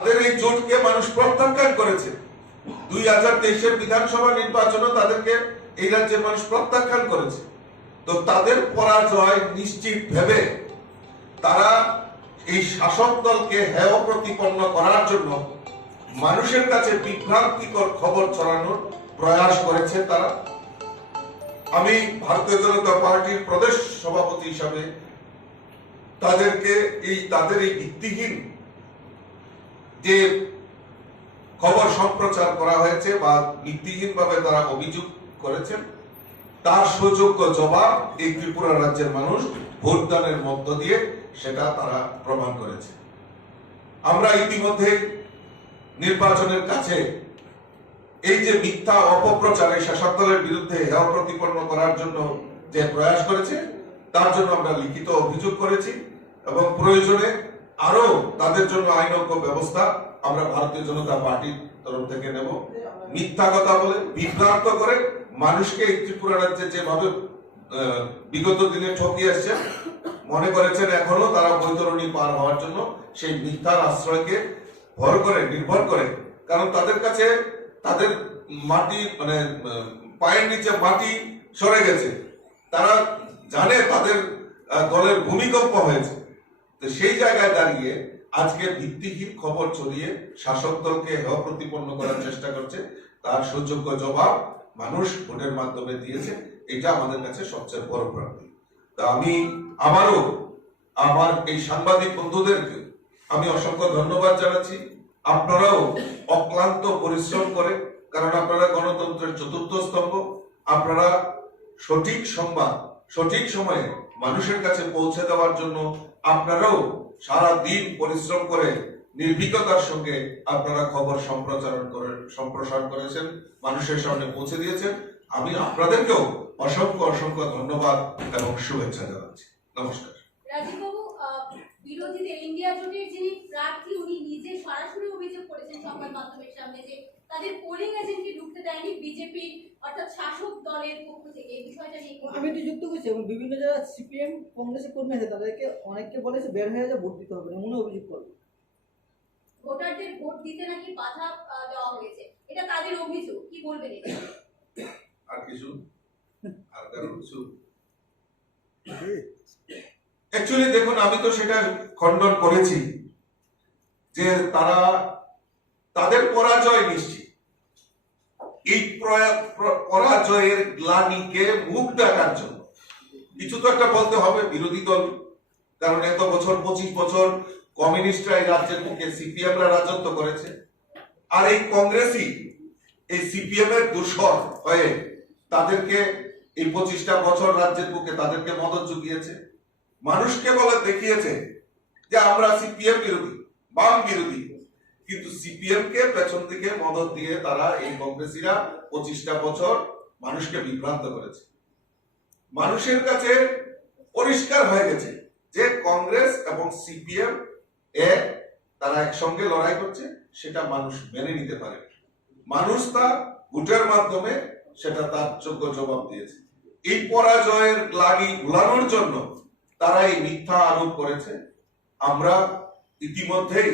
তাদের এই জোটকে মানুষ প্রত্যাখ্যান করেছে দুই হাজার তেইশের বিধানসভা নির্বাচনে তাদেরকে এই রাজ্যের মানুষ প্রত্যাখ্যান করেছে তো তাদের পরাজয় নিশ্চিত ভেবে তারা এই শাসক দলকে হেয় প্রতিপন্ন করার জন্য মানুষের কাছে বিভ্রান্তিকর খবর ছড়ানোর প্রয়াস করেছে তারা আমি ভারতীয় জনতা পার্টির প্রদেশ সভাপতি হিসাবে তাদেরকে এই তাদের এই ভিত্তিহীন যে খবর সম্প্রচার করা হয়েছে বা ভাবে তারা অভিযোগ করেছেন তার সুযোগ্য জবাব এই ত্রিপুরা রাজ্যের মানুষ ভোটদানের মধ্য দিয়ে সেটা তারা প্রমাণ করেছে আমরা ইতিমধ্যে নির্বাচনের কাছে এই যে মিথ্যা অপপ্রচারে শাসক দলের বিরুদ্ধে হেয় প্রতিপন্ন করার জন্য যে প্রয়াস করেছে তার জন্য আমরা লিখিত অভিযোগ করেছি এবং প্রয়োজনে আরো তাদের জন্য আইনজ্ঞ ব্যবস্থা আমরা ভারতীয় জনতা পার্টির তরফ থেকে নেব মিথ্যা কথা বলে বিভ্রান্ত করে মানুষকে ত্রিপুরা রাজ্যে যেভাবে বিগত দিনে ঠকিয়ে আসছে মনে করেছেন এখনো তারা বৈতরণী পার হওয়ার জন্য সেই মিথ্যার আশ্রয়কে ভর করে নির্ভর করে কারণ তাদের কাছে তাদের মাটি মানে পায়ের নিচে মাটি সরে গেছে তারা জানে তাদের দলের ভূমিকম্প হয়েছে তো সেই জায়গায় দাঁড়িয়ে আজকে ভিত্তিহীন খবর ছড়িয়ে শাসক দলকে হেয় প্রতিপন্ন করার চেষ্টা করছে তার সুযোগ্য জবাব মানুষ ভোটের মাধ্যমে দিয়েছে এটা আমাদের কাছে সবচেয়ে বড় প্রাপ্তি তা আমি আবারও আমার এই সাংবাদিক বন্ধুদেরকে আমি অসংখ্য ধন্যবাদ জানাচ্ছি আপনারাও অক্লান্ত পরিশ্রম করে কারণ আপনারা গণতন্ত্রের চতুর্থ স্তম্ভ আপনারা সঠিক সংবাদ সঠিক সময়ে মানুষের কাছে পৌঁছে দেওয়ার জন্য আপনারাও সারা দিন পরিশ্রম করে নির্ভীকতার সঙ্গে আপনারা খবর সম্প্রচারণ করে সম্প্রসারণ করেছেন মানুষের সামনে পৌঁছে দিয়েছেন আমি আপনাদেরকেও অসংখ্য অসংখ্য ধন্যবাদ এবং শুভেচ্ছা জানাচ্ছি নমস্কার বিরোধীদের ইন্ডিয়া জোটের যিনি প্রার্থী উনি নিজে সরাসরি অভিযোগ করেছেন সংবাদ মাধ্যমের সামনে যে তাদের পোলিং এজেন্টকে ঢুকতে দেয়নি বিজেপি অর্থাৎ শাসক দলের পক্ষ থেকে এই বিষয়টা নিয়ে আমি একটু যুক্ত করছি এবং বিভিন্ন যারা সিপিএম কংগ্রেসের কর্মী আছে তাদেরকে অনেককে বলেছে বের হয়ে যা ভোট দিতে হবে না মনে অভিযোগ করবে ভোটারদের ভোট দিতে নাকি বাধা দেওয়া হয়েছে এটা তাদের অভিযোগ কি বলবেন আর কিছু আর কারণ কিছু অ্যাকচুয়ালি দেখুন আমি তো সেটা খণ্ডন করেছি যে তারা তাদের পরাজয় নিশ্চিত এই পরাজয়ের গ্লানিকে মুখ দেখার জন্য কিছু তো একটা বলতে হবে বিরোধী দল কারণ এত বছর পঁচিশ বছর কমিউনিস্টরা এই রাজ্যের মুখে সিপিএমরা রাজত্ব করেছে আর এই কংগ্রেসই এই সিপিএম এর দূষণ হয়ে তাদেরকে এই পঁচিশটা বছর রাজ্যের বুকে তাদেরকে মদত জুগিয়েছে মানুষকে বলে দেখিয়েছে যে আমরা সিপিএম বিরোধী বাম বিরোধী কিন্তু সিপিএম কে পেছন থেকে মদত দিয়ে তারা এই কংগ্রেসীরা পঁচিশটা বছর মানুষকে বিভ্রান্ত করেছে মানুষের কাছে পরিষ্কার হয়ে গেছে যে কংগ্রেস এবং সিপিএম এ তারা একসঙ্গে লড়াই করছে সেটা মানুষ মেনে নিতে পারে মানুষ তার ভোটের মাধ্যমে সেটা তার যোগ্য জবাব দিয়েছে এই পরাজয়ের লাগি ভুলানোর জন্য তারা এই মিথ্যা আরোপ করেছে আমরা ইতিমধ্যেই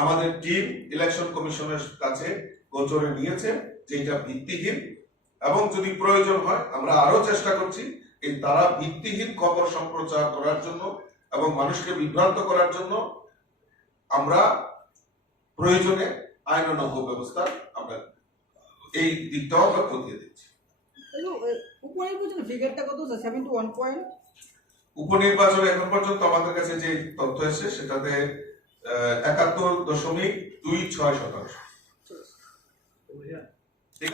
আমাদের টিম ইলেকশন কমিশনের কাছে গোচরে নিয়েছে যেটা ভিত্তিহীন এবং যদি প্রয়োজন হয় আমরা আরো চেষ্টা করছি এই তারা ভিত্তিহীন খবর সম্প্রচার করার জন্য এবং মানুষকে বিভ্রান্ত করার জন্য আমরা প্রয়োজনে আইন অনঙ্গ ব্যবস্থা আমরা এই দিকটাও দিয়ে দিচ্ছি উপরের ফিগারটা কত ওয়ান পয়েন্ট উপনির্বাচন এখন পর্যন্ত আমাদের কাছে যে তথ্য এসেছে সেটাতে একাত্তর দশমিক দুই ছয় শতাংশ আচ্ছা।